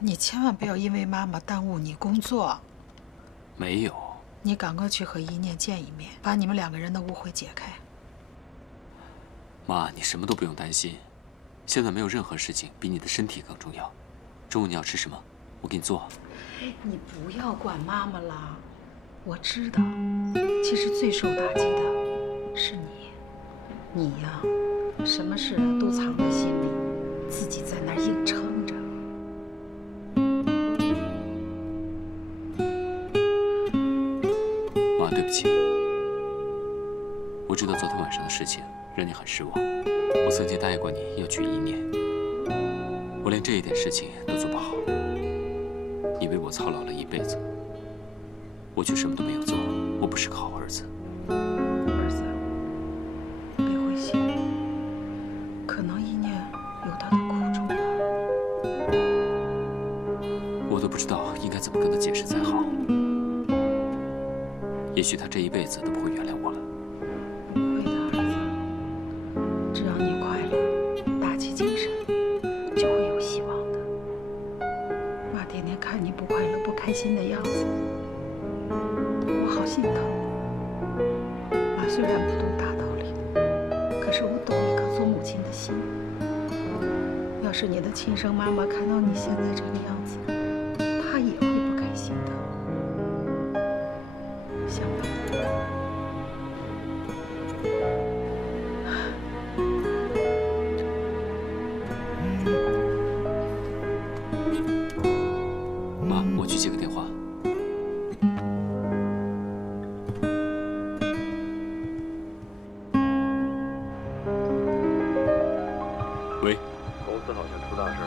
你千万不要因为妈妈耽误你工作。没有。你赶快去和一念见一面，把你们两个人的误会解开。妈，你什么都不用担心，现在没有任何事情比你的身体更重要。中午你要吃什么？我给你做。你不要管妈妈了，我知道，其实最受打击的是你。你呀，什么事都藏在心里，自己在那儿硬撑着。妈，对不起，我知道昨天晚上的事情让你很失望。我曾经答应过你要娶一念，我连这一点事情都做不好，你为我操劳了一辈子，我却什么都没有做，我不是个好儿子。儿子，别灰心，可能一念有他的苦衷吧。我都不知道应该怎么跟他解释才好。也许他这一辈子都不会原谅我了。不会的，儿子，只要你快乐，打起精神，就会有希望的。妈天天看你不快乐、不开心的样子，我好心疼。妈虽然不懂大道理，可是我懂一颗做母亲的心。要是你的亲生妈妈看到你现在这个样子，她也会不开心的。想吧。妈，我去接个电话。喂，公司好像出大事了。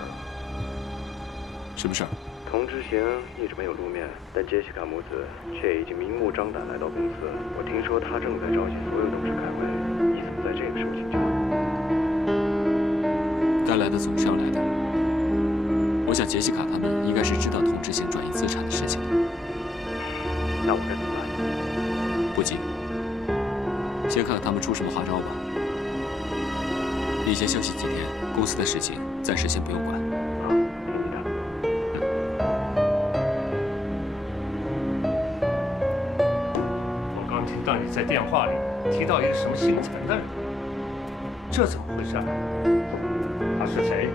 什么事儿？童之行一直没有露面，但杰西卡母子却已经明目张胆来到公司。我听说他正在召集所有董事开会，你怎么在这个时候请假？该来的总是要来的。我想杰西卡他们应该是知道童之行转移资产的事情的。那我该怎么办？不急，先看看他们出什么花招吧。你先休息几天，公司的事情暂时先不用管。好，听你的。我刚听到你在电话里提到一个什么姓陈的人，这怎么回事啊？他是谁？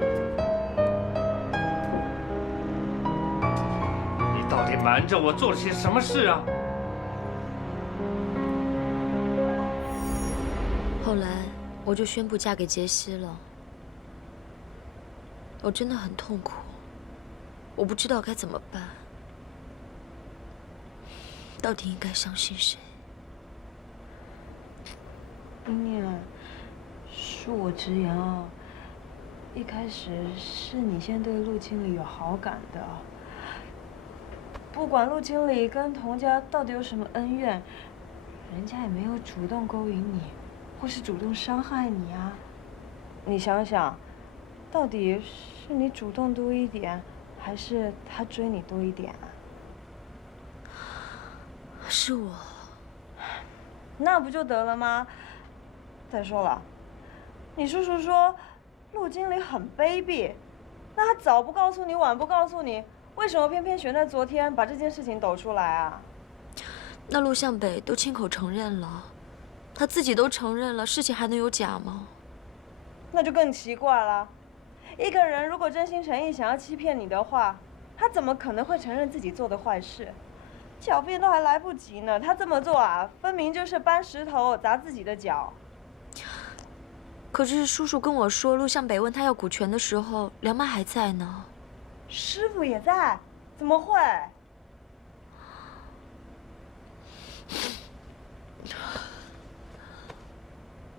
你到底瞒着我做了些什么事啊？后来我就宣布嫁给杰西了。我真的很痛苦，我不知道该怎么办，到底应该相信谁？一念，恕我直言啊，一开始是你先对陆经理有好感的。不管陆经理跟童家到底有什么恩怨，人家也没有主动勾引你，或是主动伤害你啊。你想想，到底是你主动多一点，还是他追你多一点啊？是我。那不就得了吗？再说了，你叔叔说陆经理很卑鄙，那他早不告诉你，晚不告诉你，为什么偏偏选在昨天把这件事情抖出来啊？那陆向北都亲口承认了，他自己都承认了，事情还能有假吗？那就更奇怪了。一个人如果真心诚意想要欺骗你的话，他怎么可能会承认自己做的坏事？狡辩都还来不及呢，他这么做啊，分明就是搬石头砸自己的脚。可是叔叔跟我说，陆向北问他要股权的时候，梁妈还在呢。师傅也在，怎么会？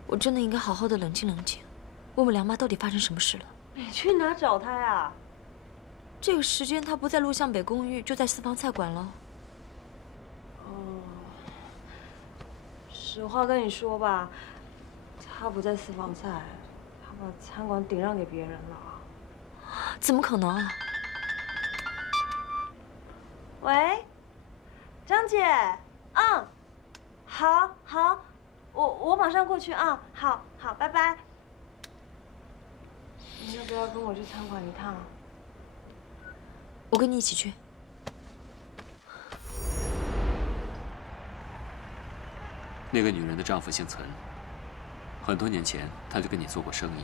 我真的应该好好的冷静冷静，问问梁妈到底发生什么事了。你去哪找他呀？这个时间他不在陆向北公寓，就在私房菜馆了。哦，实话跟你说吧，他不在私房菜，他把餐馆顶让给别人了。怎么可能啊？喂，张姐，好，好，我马上过去啊，好，好，拜拜。你要不要跟我去餐馆一趟？我跟你一起去。那个女人的丈夫姓岑，很多年前他就跟你做过生意。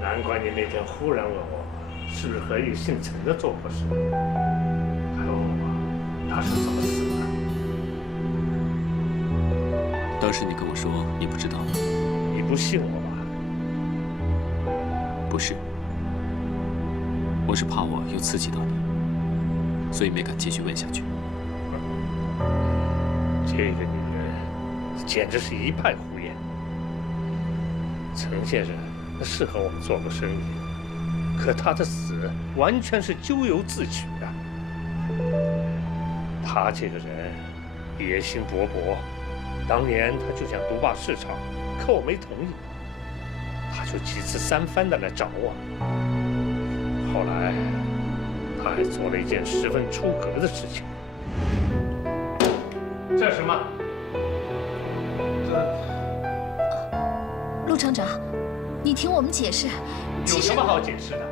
难怪你那天忽然问我，是不是和一个姓陈的做过事？还问我他是怎么死的？当时你跟我说你不知道，你不信我吧？不是，我是怕我又刺激到你，所以没敢继续问下去。这个女人简直是一派胡言。陈先生是和我们做过生意，可他的死完全是咎由自取啊！他这个人野心勃勃，当年他就想独霸市场，可我没同意，他就几次三番的来找我。后来他还做了一件十分出格的事情。这是什么？陆厂长，你听我们解释。有什么好解释的？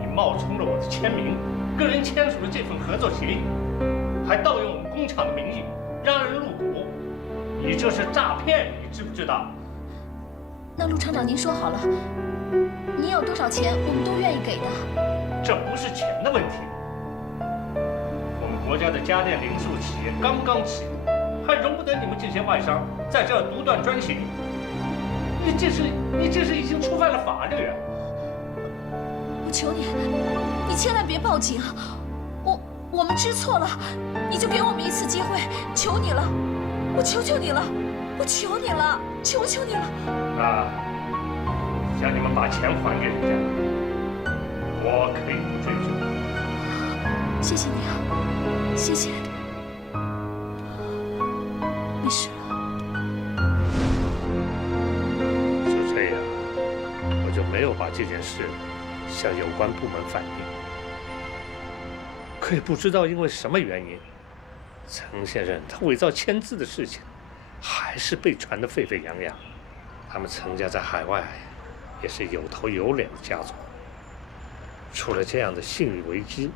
你冒充了我的签名，跟人签署了这份合作协议，还盗用我们工厂的名义，让人入股，你这是诈骗，你知不知道？那陆厂长，您说好了，你有多少钱，我们都愿意给的。这不是钱的问题。我们国家的家电零售企业刚刚起步，还容不得你们这些外商在这儿独断专行。你这是已经触犯了法律啊！我求你，你千万别报警！我们知错了，你就给我们一次机会，求你了，我求求你了，我求你了，求求你了！啊，叫你们把钱还给人家，我可以不追究。谢谢你啊，谢谢。没事了。就这样，我就没有把这件事向有关部门反映。可也不知道因为什么原因，陈先生他伪造签字的事情，还是被传得沸沸扬扬。他们陈家在海外也是有头有脸的家族，出了这样的信誉危机，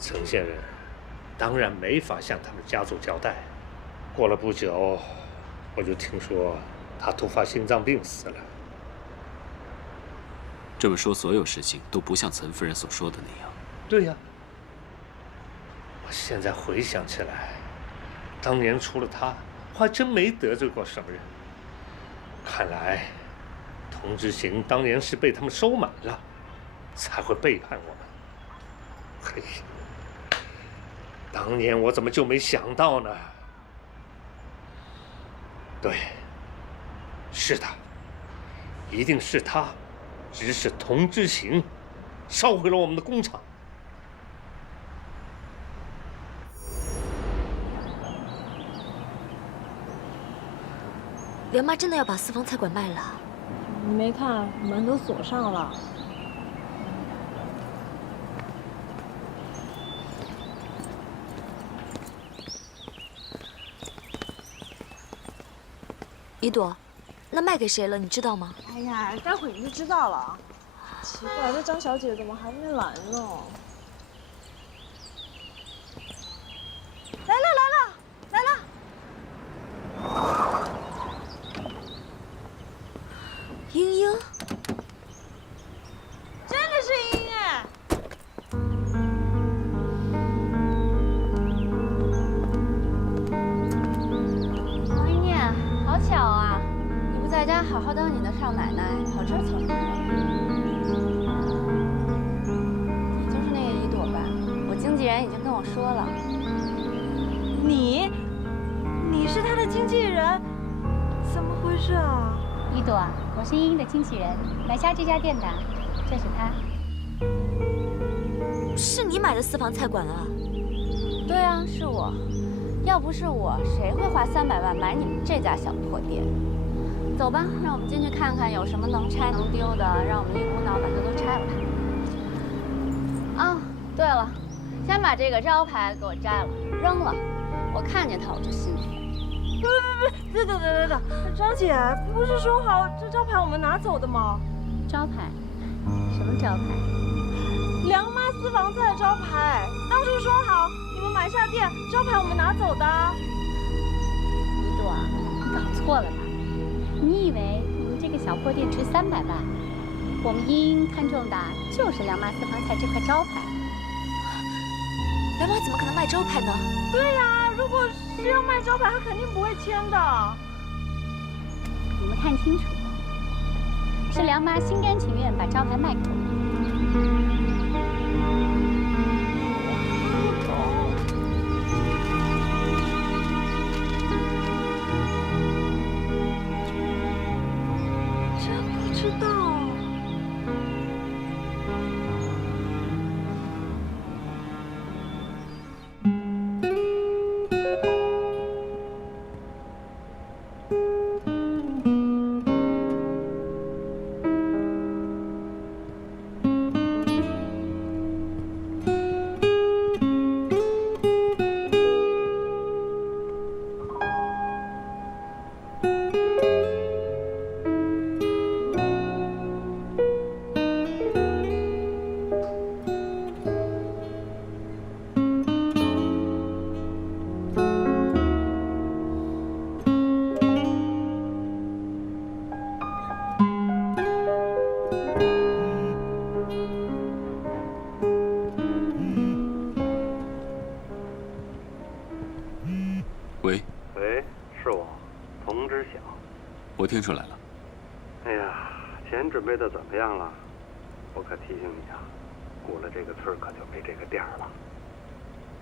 陈先生当然没法向他们家族交代。过了不久，我就听说他突发心脏病死了。这么说，所有事情都不像岑夫人所说的那样。对呀，我现在回想起来，当年除了他，我还真没得罪过什么人。看来，童之行当年是被他们收买了，才会背叛我们。嘿，当年我怎么就没想到呢？对，是他，一定是他，指使童之行烧毁了我们的工厂。莲妈真的要把私房菜馆卖了？你没看门都锁上了。一朵，那卖给谁了？你知道吗？哎呀，待会儿你就知道了。奇怪，这张小姐怎么还没来呢？来了来了来了！英英，真的是英哎！王一念，好巧啊！你不在家好好当你的少奶奶，跑这儿凑什么热闹？你就是那个一朵吧？我经纪人已经跟我说了。你是他的经纪人？怎么回事啊？一朵，我是英英的经纪人，买下这家店的，这是他。是你买的私房菜馆啊？对啊，是我。要不是我，谁会花300万买你们这家小破店？走吧，让我们进去看看有什么能拆能丢的，让我们一股脑把它都拆了。啊，对了，先把这个招牌给我摘了，扔了。我看见它我就心烦。等，张姐，不是说好这招牌我们拿走的吗？招牌？什么招牌？私房菜招牌，当初说好你们买下店，招牌我们拿走的。一朵，你搞错了吧？你以为你们这个小破店值300万？我们茵茵看中的就是梁妈私房菜这块招牌。梁妈怎么可能卖招牌呢？对呀，如果是要卖招牌，她肯定不会签的。你们看清楚，是梁妈心甘情愿把招牌卖给我们。知道。喂，是我，童知晓。我听出来了。哎呀，钱准备的怎么样了？我可提醒你啊，过了这个村可就没这个店了。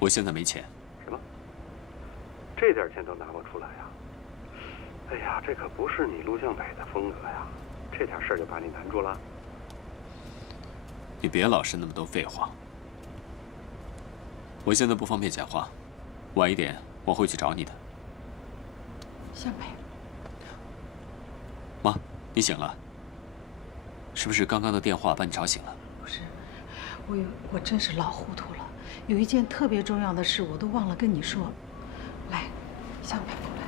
我现在没钱。什么？这点钱都拿不出来呀？哎呀，这可不是你陆向北的风格呀！这点事儿就把你难住了？你别老是那么多废话。我现在不方便讲话，晚一点我会去找你的。向北，妈，你醒了？是不是刚刚的电话把你吵醒了？不是，我真是老糊涂了，有一件特别重要的事我都忘了跟你说。来，向北过来。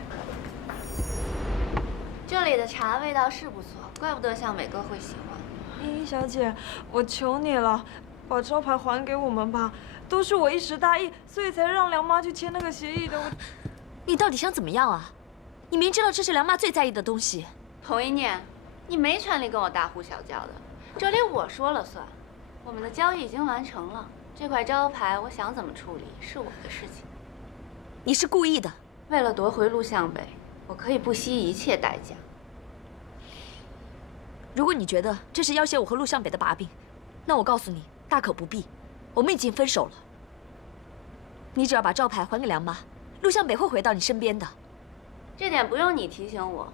这里的茶味道是不错，怪不得向北哥会喜欢。茵茵小姐，我求你了，把招牌还给我们吧。都是我一时大意，所以才让梁妈去签那个协议的。你到底想怎么样啊？你明知道这是梁妈最在意的东西。童一念，你没权利跟我大呼小叫的，这里我说了算。我们的交易已经完成了，这块招牌我想怎么处理是我的事情。你是故意的。为了夺回陆向北，我可以不惜一切代价。如果你觉得这是要挟我和陆向北的把柄，那我告诉你，大可不必。我们已经分手了。你只要把招牌还给梁妈，陆向北会回到你身边的。这点不用你提醒我。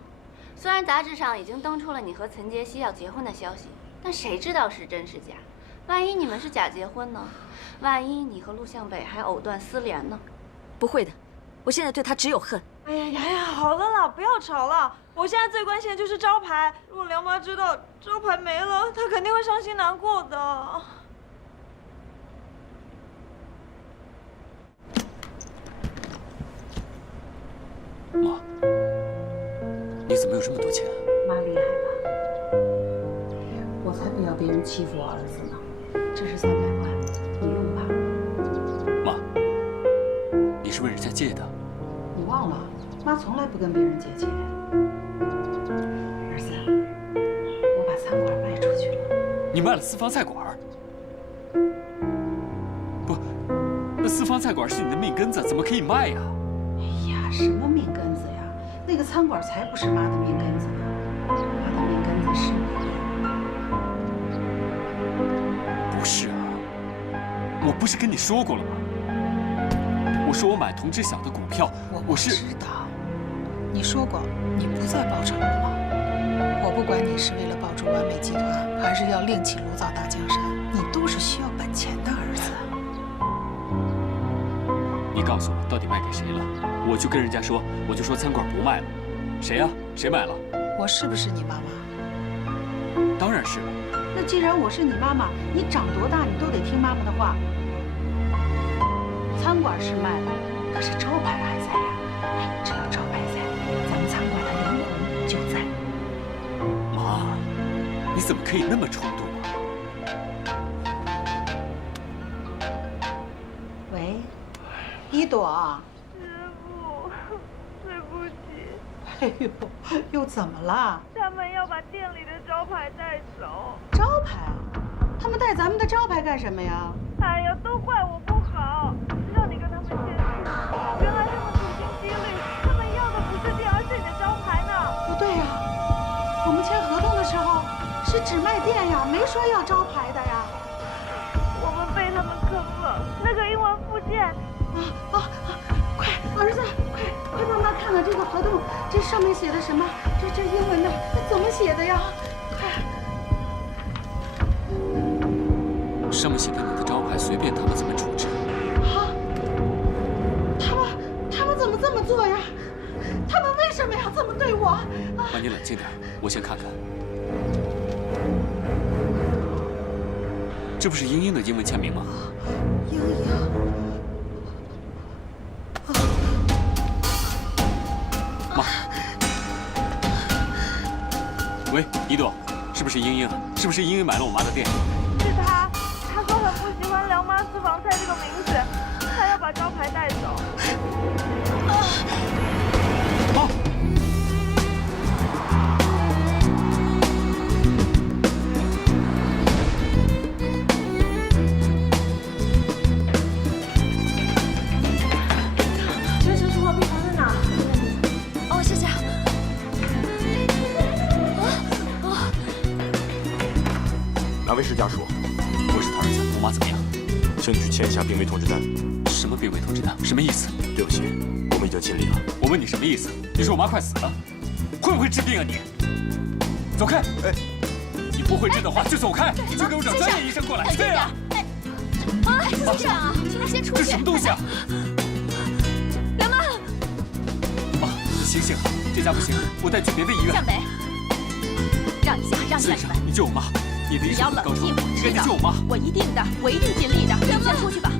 虽然杂志上已经登出了你和岑杰西要结婚的消息，但谁知道是真是假？万一你们是假结婚呢？万一你和陆向北还藕断丝连呢？不会的，我现在对他只有恨。哎呀，好了啦，不要吵了。我现在最关心的就是招牌。如果梁妈知道招牌没了，她肯定会伤心难过的。妈，你怎么有这么多钱？妈厉害吧？我才不要别人欺负我儿子呢。这是300万，你用吧。妈，你是问人家借的？你忘了，妈从来不跟别人借钱。儿子，我把餐馆卖出去了。你卖了私房菜馆？不，那私房菜馆是你的命根子，怎么可以卖呀？哎呀，什么命根子呀？那个餐馆才不是妈的命根子呢，妈的命根子是你。不是啊，我不是跟你说过了吗？我说我买童知晓的股票，我是知道，你说过你不再报仇了吗？我不管你是为了保住完美集团，还是要另起炉灶大江山，你都是需要本钱的儿子。你告诉我到底卖给谁了，我就跟人家说，我就说餐馆不卖了。谁呀？谁买了？我是不是你妈妈？当然是了。那既然我是你妈妈，你长多大你都得听妈妈的话。餐馆是卖了，可是招牌还在呀。哎，只要招牌在，咱们餐馆的灵魂就在。妈，你怎么可以那么冲动啊？一朵。师傅，对不起。哎呦，又怎么了？他们要把店里的招牌带走。招牌？他们带咱们的招牌干什么呀？哎呀，都怪我不好，让你跟他们签字。原来他们处心积虑，他们要的不是店，而是你的招牌呢。不对呀，我们签合同的时候是只卖店呀，没说要招牌的呀。我们被他们坑了，那个英文附件。快，儿子，快帮妈看看这个合同，这上面写的什么？这英文的怎么写的呀？快！上面写的你的招牌，随便他们怎么处置。啊！他们怎么这么做呀？他们为什么要这么对我？妈，你冷静点，我先看看。这不是英英的英文签名吗？英英。妈。喂，一朵，是不是英英啊？是不是英英买了我妈的店？是他说很不喜欢梁妈私房菜这个名字，他要把招牌带走。妈。这是货币放在哪？哦，谢谢。哪位是家属？我是他儿子，我妈怎么样？请你去签一下病危通知单。什么病危通知单？什么意思？对不起，我们已经尽力了。我问你什么意思？你说我妈快死了，会不会治病啊你？走开！哎，你不会治的话就走开，你去给我找专业医生过来。对呀。哎，先生啊，请你先出去。这什么东西啊？梁妈。妈，你醒醒，这家不行，我带去别的医院。向北，让一下，让一下你们。你救我妈。你的医生很高超，你赶紧救我妈！我一定的，我一定尽力的。梁妈，先出去吧，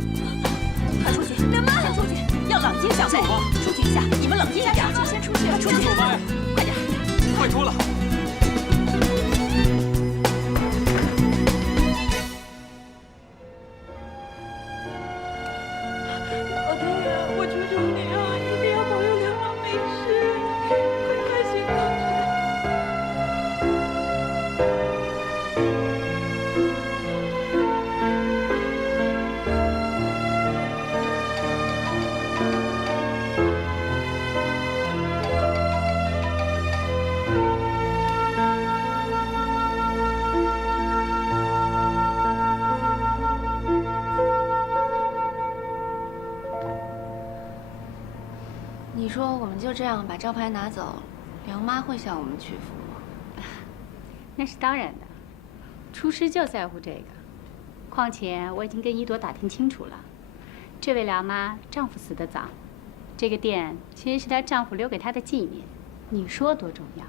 快出去！梁妈，先出去，要冷静，向北。出去一下，你们冷静一点。先出去，出去！救我妈呀！快点，拜托了。老天爷，我求求你啊，一定要保佑梁妈没事，快开心啊！你说我们就这样把招牌拿走，梁妈会向我们屈服吗？那是当然的，厨师就在乎这个。况且我已经跟一朵打听清楚了，这位梁妈丈夫死得早，这个店其实是她丈夫留给她的纪念。你说多重要？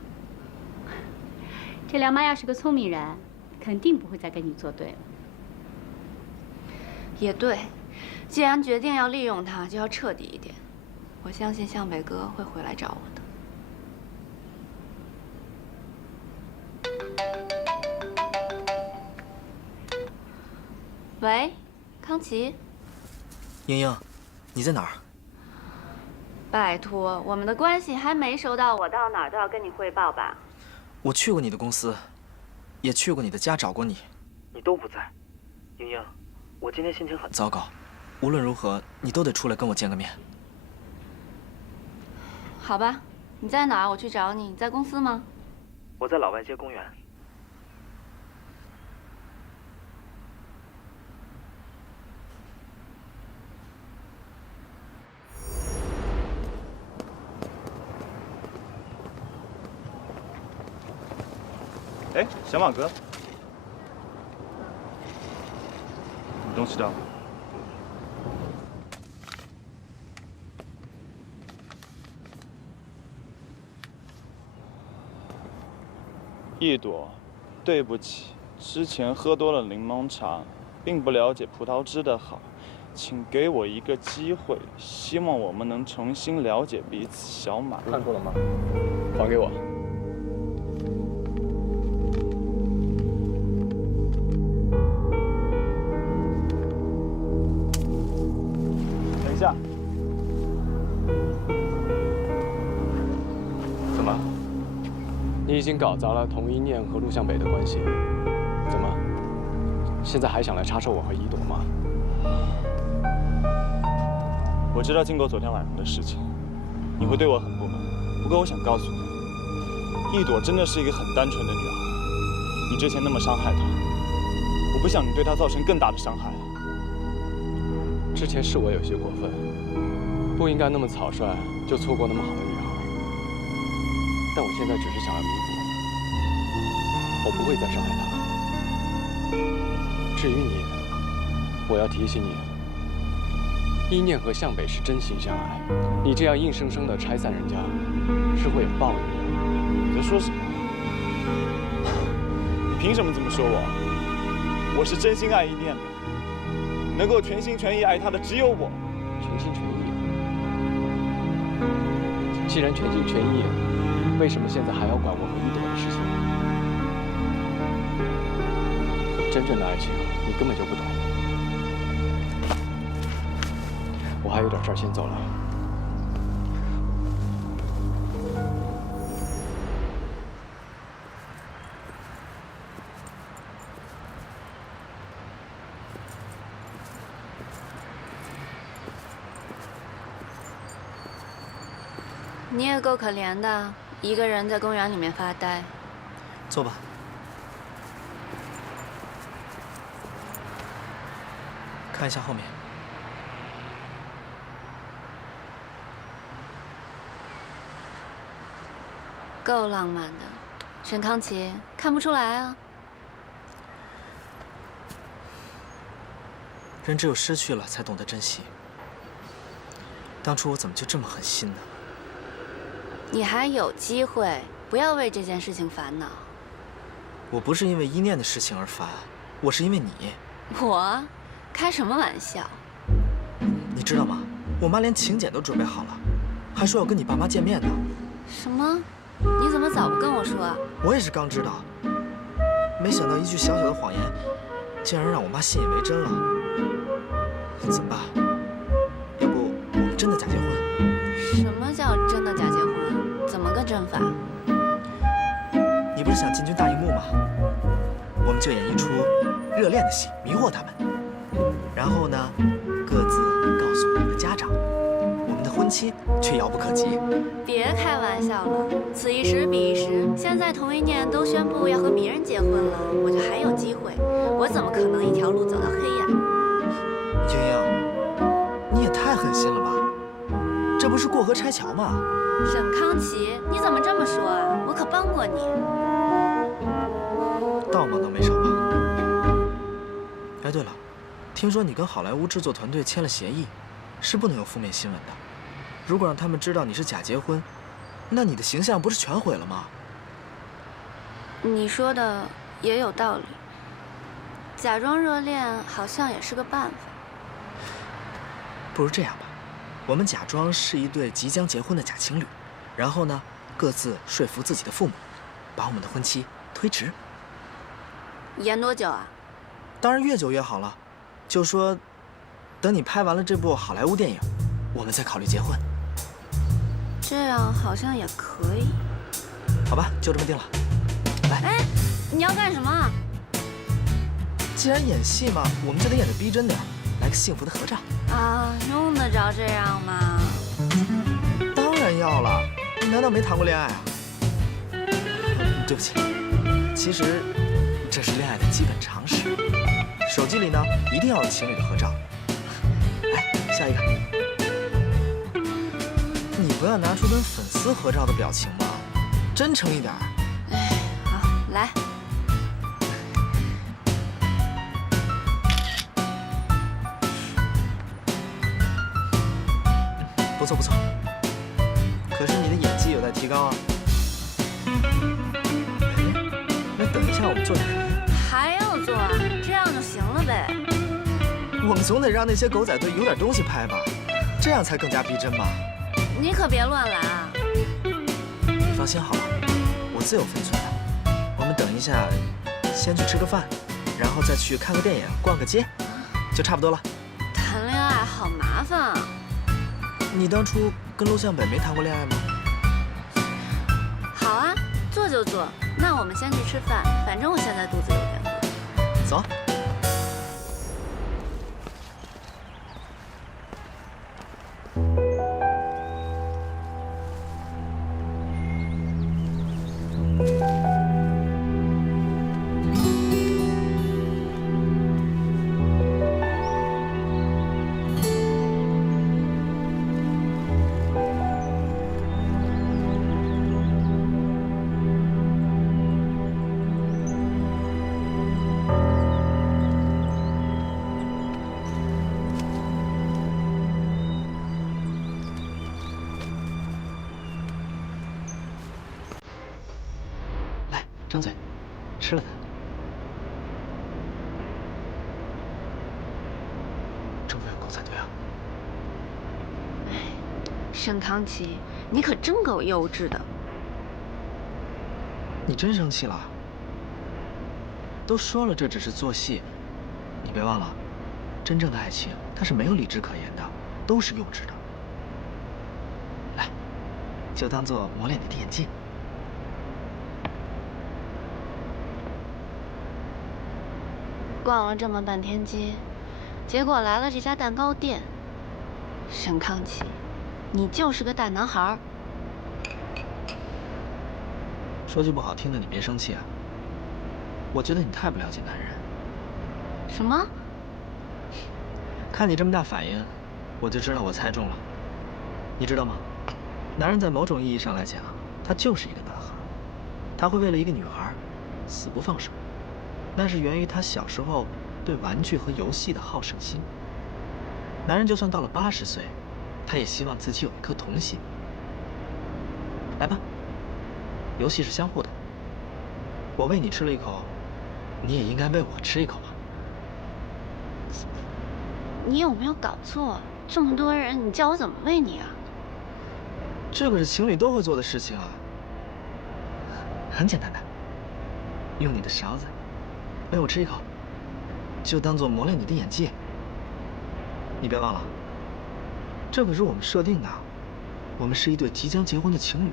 这梁妈要是个聪明人，肯定不会再跟你作对了。也对，既然决定要利用她，就要彻底一点。我相信向北哥会回来找我的。喂，康琪。英英，你在哪儿？拜托，我们的关系还没熟到我到哪儿都要跟你汇报吧？我去过你的公司，也去过你的家找过你，你都不在。英英，我今天心情很糟糕。无论如何，你都得出来跟我见个面。好吧，你在哪儿？我去找你。你在公司吗？我在老外街公园。哎，小马哥，你东西到了。一朵，对不起，之前喝多了柠檬茶，并不了解葡萄汁的好，请给我一个机会，希望我们能重新了解彼此。小马，看错了吗？还给我。等一下，经搞砸了童一念和陆向北的关系，怎么？现在还想来插手我和一朵吗？我知道经过昨天晚上的事情，你会对我很不满。不过我想告诉你，一朵真的是一个很单纯的女孩。你之前那么伤害她，我不想你对她造成更大的伤害。之前是我有些过分，不应该那么草率就错过那么好的女孩。但我现在只是想要弥补，我不会再伤害她。至于你，我要提醒你，一念和向北是真心相爱，你这样硬生生的拆散人家，是会有报应的。你在说什么？你凭什么这么说我？我是真心爱一念的，能够全心全意爱她的只有我。全心全意？既然全心全意，为什么现在还要管我和一朵的事情？真正的爱情，你根本就不懂。我还有点事儿，先走了。你也够可怜的，一个人在公园里面发呆。坐吧。看一下后面。够浪漫的，沈康琪，看不出来啊。人只有失去了，才懂得珍惜。当初我怎么就这么狠心呢？你还有机会，不要为这件事情烦恼。我不是因为一念的事情而烦，我是因为你。我？开什么玩笑？你知道吗？我妈连请柬都准备好了，还说要跟你爸妈见面呢。什么？你怎么早不跟我说啊？我也是刚知道，没想到一句小小的谎言，竟然让我妈信以为真了。怎么办？要不我们真的假结婚？什么叫真的假结婚？怎么个真法？你不是想进军大荧幕吗？我们就演一出热恋的戏，迷惑他们。然后呢，各自告诉我们的家长，我们的婚期却遥不可及。别开玩笑了，此一时彼一时。现在同一年都宣布要和别人结婚了，我就还有机会，我怎么可能一条路走到黑呀？英英，你也太狠心了吧！这不是过河拆桥吗？沈康琪，你怎么这么说啊？我可帮过你。倒忙倒没少帮。哎，对了，听说你跟好莱坞制作团队签了协议，是不能有负面新闻的。如果让他们知道你是假结婚，那你的形象不是全毁了吗？你说的也有道理，假装热恋好像也是个办法。不如这样吧，我们假装是一对即将结婚的假情侣，然后呢，各自说服自己的父母，把我们的婚期推迟。演多久啊？当然越久越好了。就说，等你拍完了这部好莱坞电影，我们再考虑结婚。这样好像也可以。好吧，就这么定了。来。哎，你要干什么？既然演戏嘛，我们就得演得逼真点，来个幸福的合照。啊，用得着这样吗？当然要了，你难道没谈过恋爱啊？对不起，其实这是恋爱的基本常识。手机里呢，一定要有情侣的合照。来，下一个。你不要拿出跟粉丝合照的表情嘛，真诚一点。哎，好，来。不错不错，可是你的演技有待提高啊。哎，那等一下我们做点什么？还要做啊？这样就行了呗。我们总得让那些狗仔队有点东西拍吧，这样才更加逼真吧。你可别乱来啊！你放心好了，我自有分寸的。我们等一下，先去吃个饭，然后再去看个电影、逛个街，就差不多了。谈恋爱好麻烦啊！你当初跟陆向北没谈过恋爱吗？好啊，坐就坐。那我们先去吃饭，反正我现在肚子有点饿。走。张嘴，吃了它。政府有狗才对啊！沈康琪，你可真够幼稚的。你真生气了？都说了这只是做戏，你别忘了，真正的爱情它是没有理智可言的，都是幼稚的。来，就当做磨练你的眼睛。逛了这么半天街，结果来了这家蛋糕店。沈康琪，你就是个大男孩。说句不好听的，你别生气啊。我觉得你太不了解男人。什么？看你这么大反应，我就知道我猜中了。你知道吗？男人在某种意义上来讲，他就是一个男孩，他会为了一个女孩死不放手。那是源于他小时候对玩具和游戏的好胜心。男人就算到了80岁，他也希望自己有一颗童心。来吧，游戏是相互的。我喂你吃了一口，你也应该喂我吃一口吧。你有没有搞错？这么多人，你叫我怎么喂你啊？这可是情侣都会做的事情啊。很简单的，用你的勺子喂我吃一口，就当做磨练你的演技。你别忘了，这可是我们设定的，我们是一对即将结婚的情侣。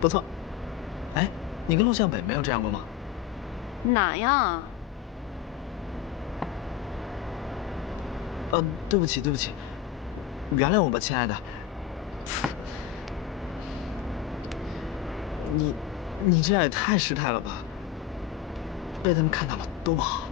不错。哎，你跟陆向北没有这样过吗？哪样啊？对不起，对不起，原谅我吧，亲爱的。你这样也太失态了吧！被他们看到了多不好。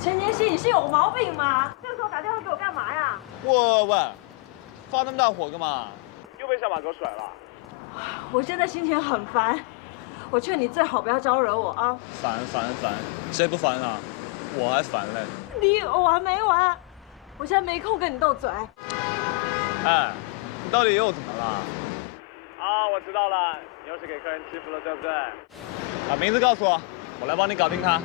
陈杰希，你是有毛病吗？这个时候打电话给我干嘛呀？喂，发那么大火干嘛？又被小马哥甩了。我现在心情很烦，我劝你最好不要招惹我啊！烦，谁不烦啊？我还烦嘞。你有完没完？我现在没空跟你斗嘴。哎，你到底又怎么了？啊，我知道了，你又是给客人欺负了，对不对？把名字告诉我，我来帮你搞定他。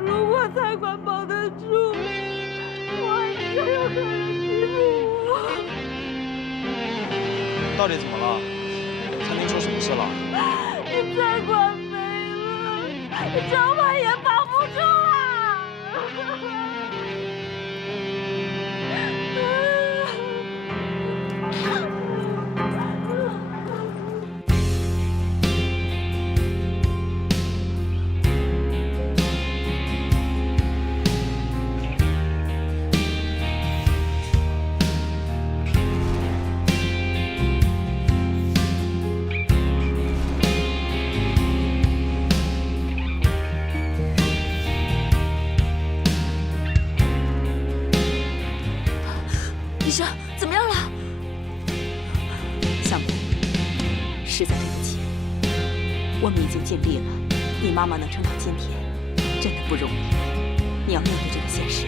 如果菜馆保得住，我还是有客人欺负我。到底怎么了？餐厅出什么事了？你菜馆没了，招牌也保不住了。医生，怎么样了？向北，实在对不起，我们已经尽力了。你妈妈能撑到今天，真的不容易。你要面对这个现实。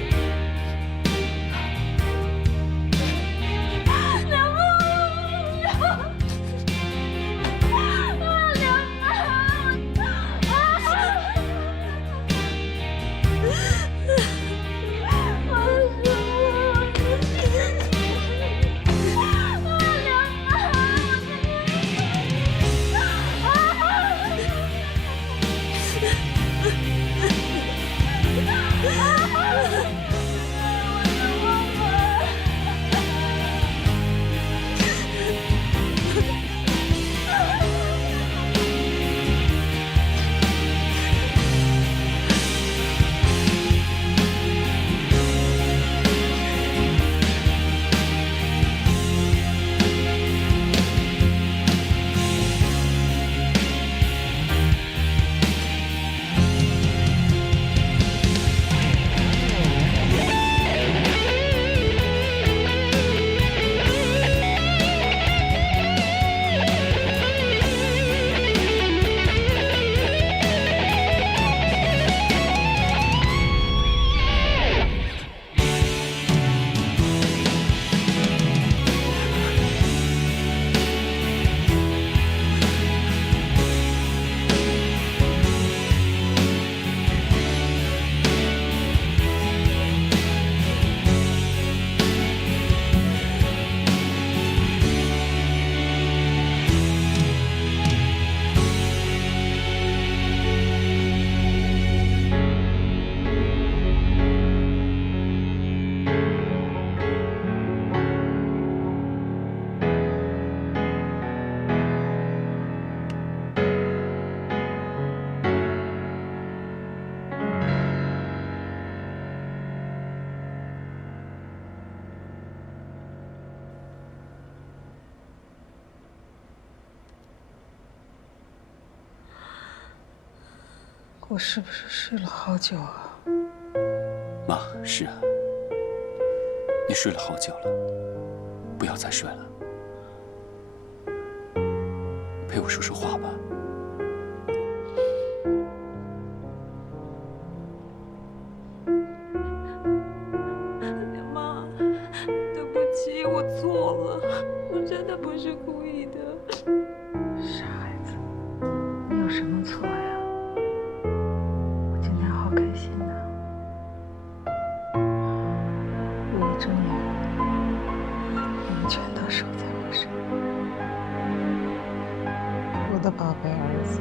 我是不是睡了好久啊？妈，是啊，你睡了好久了，不要再睡了，陪我说说话吧。妈，对不起，我错了，我真的不是故意的。傻孩子，你有什么错呀？我今天好开心呐！我一睁眼，你们全都守在我身边，我的宝贝儿子，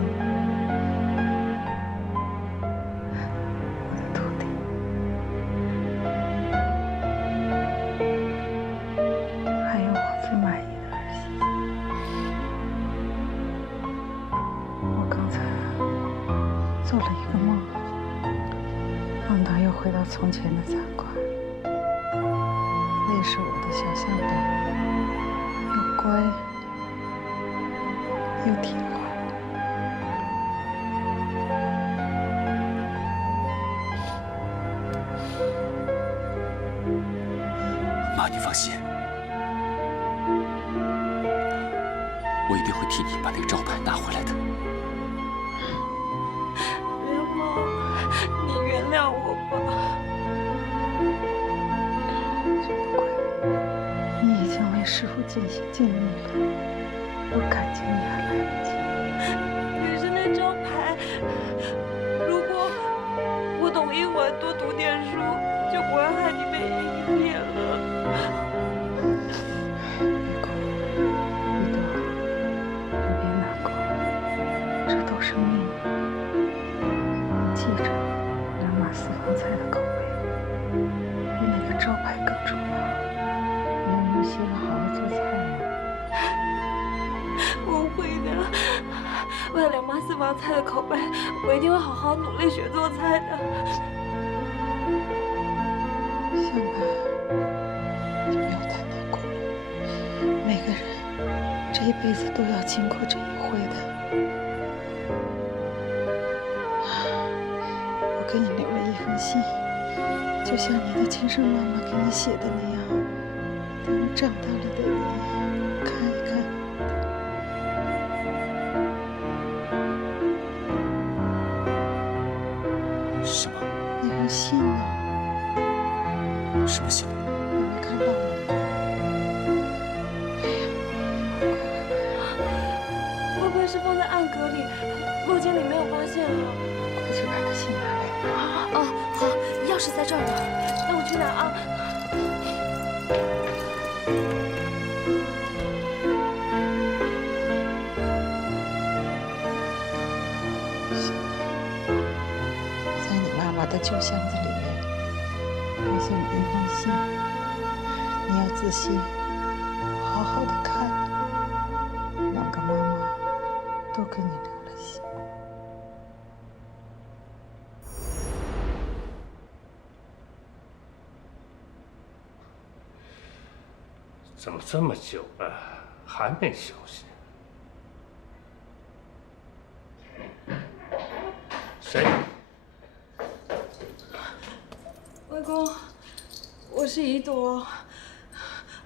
我的徒弟。还有我最满意的儿媳妇。我刚才做了一个梦，梦到又回到从前的咱快。那是我的小象宝，又乖又听话。妈，你放心，我一定会替你把那个招牌拿回来的。莲梦，你原谅我吧。真不愧，你已经为师父尽心尽力了，我感激你还来不及。可是那招牌，如果我懂英文，多读点书，就不会害你被影骗了。别哭，玉德，你别难过，这都是命运。记着，两马私房菜的口味比那个招牌更重要。你要用心好好做菜呀。我会的，为了两妈私房菜的口碑，我一定会好好努力学做菜的。相白，就不要太难过了。每个人这一辈子都要经过这一回的。我给你留了一封信，就像你的亲生妈妈给你写的那样，等你长大了的你看一看。什么？那封信呢？陆经理没有发现啊？快去把他信拿来。哦，好，钥匙在这儿呢，那我去拿啊。在你妈妈的旧箱子里面，留下了一封信，你要仔细、好好的看。两个妈妈都给你留了信。怎么这么久了还没消息？谁？外公，我是怡朵，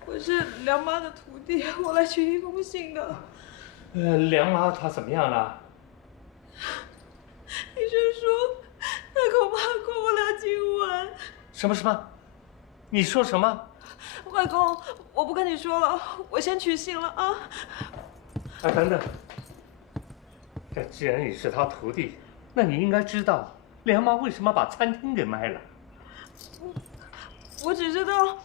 我是梁妈的徒弟，我来取一封信的。梁妈她怎么样了？医生说她恐怕过不了今晚。什么？你说什么？外公，我不跟你说了，我先取信了啊。哎，等等，这既然你是他徒弟，那你应该知道梁妈为什么把餐厅给卖了。我只知道，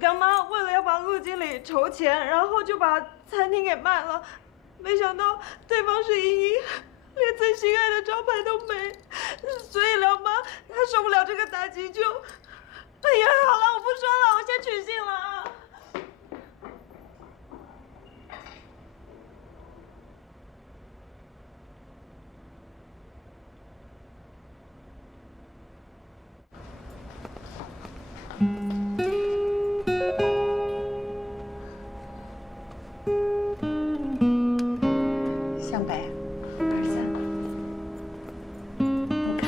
梁妈为了要帮陆经理筹钱，然后就把餐厅给卖了。没想到对方是茵茵，连最心爱的招牌都没，所以梁妈她受不了这个打击就……哎呀，好了，我不说了，我先取信了啊。向北，儿子，你看，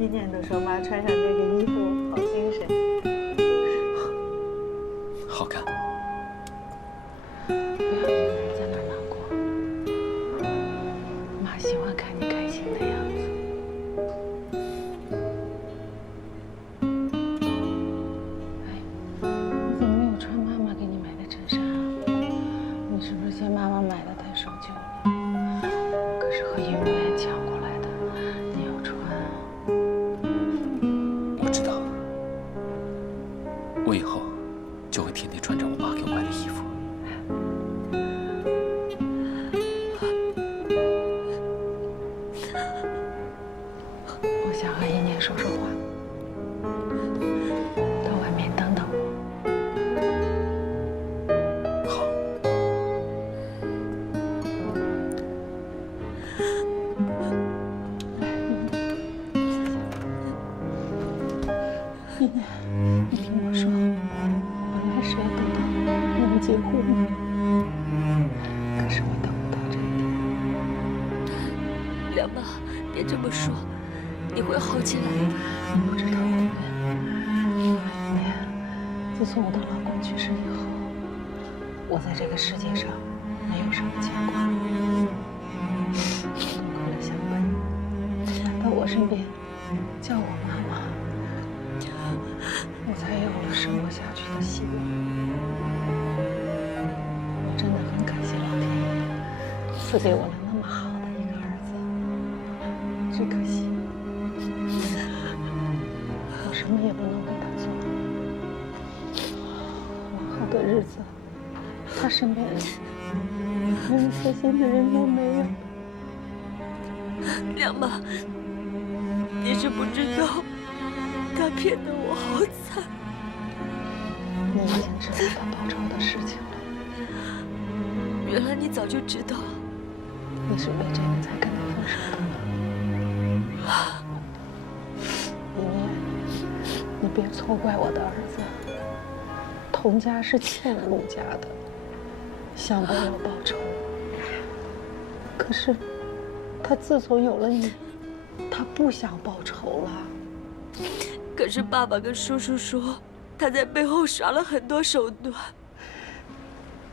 一年都说妈穿上这个衣服好精神。好看。不要一个人在那儿难过，妈喜欢看你开心的样子。哎，你怎么没有穿妈妈给你买的衬衫啊？你是不是嫌妈妈买的太守旧了？可是和云木莲抢过来的，你要穿啊。我知道，我以后就会天天穿着我妈给我买的衣服。我想和一念说说话，到外面等等我。好。一念，你听我说，本来是要等到你们结婚的，可是我等不到这一天。梁妈，别这么说，你会好起来的。你不知道会。自从我的老公去世以后，我在这个世界上没有什么牵挂，多亏了向北到我身边叫我妈妈，我才有了生活下去的希望。我真的很感谢老天爷赐给我了那么好的一个儿子，只可惜我什么也不能为他做。往后的日子，他身边连贴心的人都没有。梁妈，你是不知道，他骗得我好惨。你已经知道他报仇的事情了。原来你早就知道。你是为这个才跟他分手的吗？一念，你别错怪我的儿子。童家是欠陆家的，向北要报仇。可是，他自从有了你，他不想报仇了。可是爸爸跟叔叔说，他在背后耍了很多手段。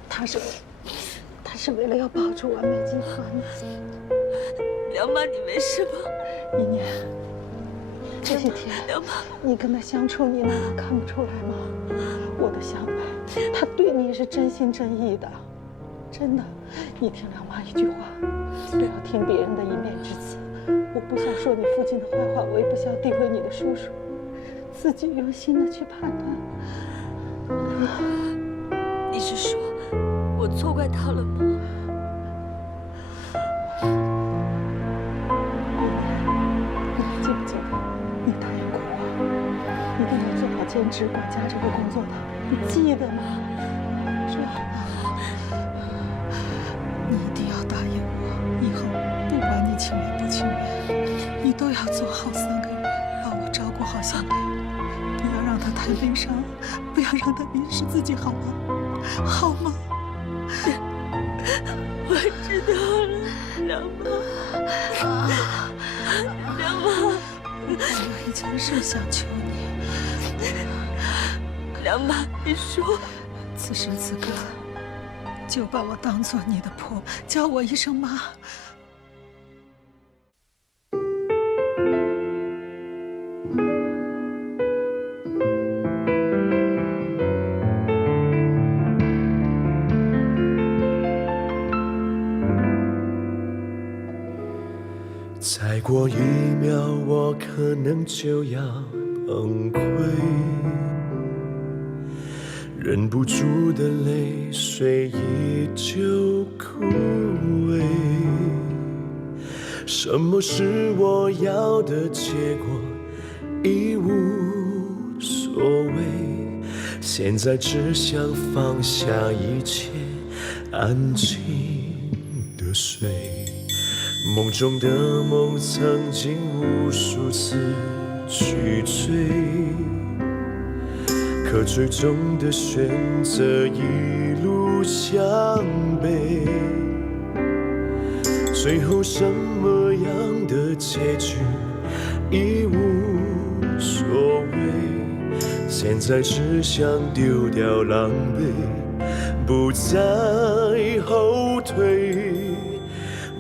他是为了要保住完美集团的。梁妈，你没事吗？一念，这些天梁妈，你跟他相处，你难道看不出来吗？我的向北，他对你是真心真意的。真的，你听梁妈一句话，不要听别人的一面之词。我不想说你父亲的坏话，我也不想诋毁你的叔叔，自己用心的去判断。你是说我错怪他了吗？你还记不记得你答应过我，一定要做好兼职管家这个工作的，你记得吗？说好了，你一定要答应我，以后不管你情愿不情愿，你都要做好3个月，帮我照顾好向北，不要让他太悲伤，不要让他迷失自己，好吗？好吗？我知道了，梁妈。梁妈，我有一件事想求你。梁妈，你说。此时此刻，就把我当做你的婆，叫我一声妈。再过1秒，我可能就要崩溃，忍不住的泪水依旧枯萎。什么是我要的结果，已无所谓。现在只想放下一切，安静的睡。梦中的梦曾经无数次去追，可最终的选择一路向北。最后什么样的结局已无所谓，现在只想丢掉狼狈，不再后退。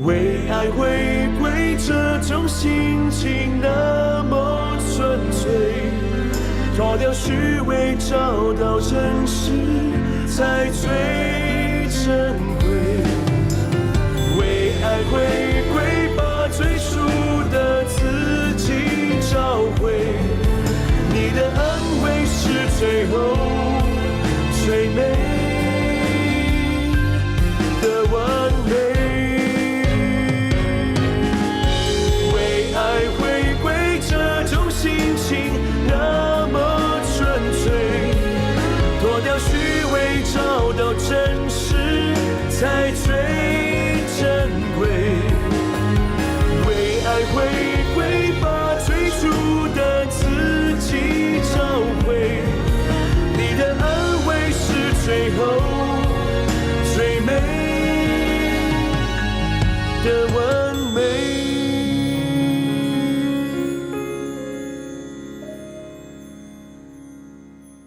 为爱回归这种心情那么纯粹，脱掉虚伪，找到真实才最珍贵。为爱回归，把最初的自己找回。你的安慰是最后最美。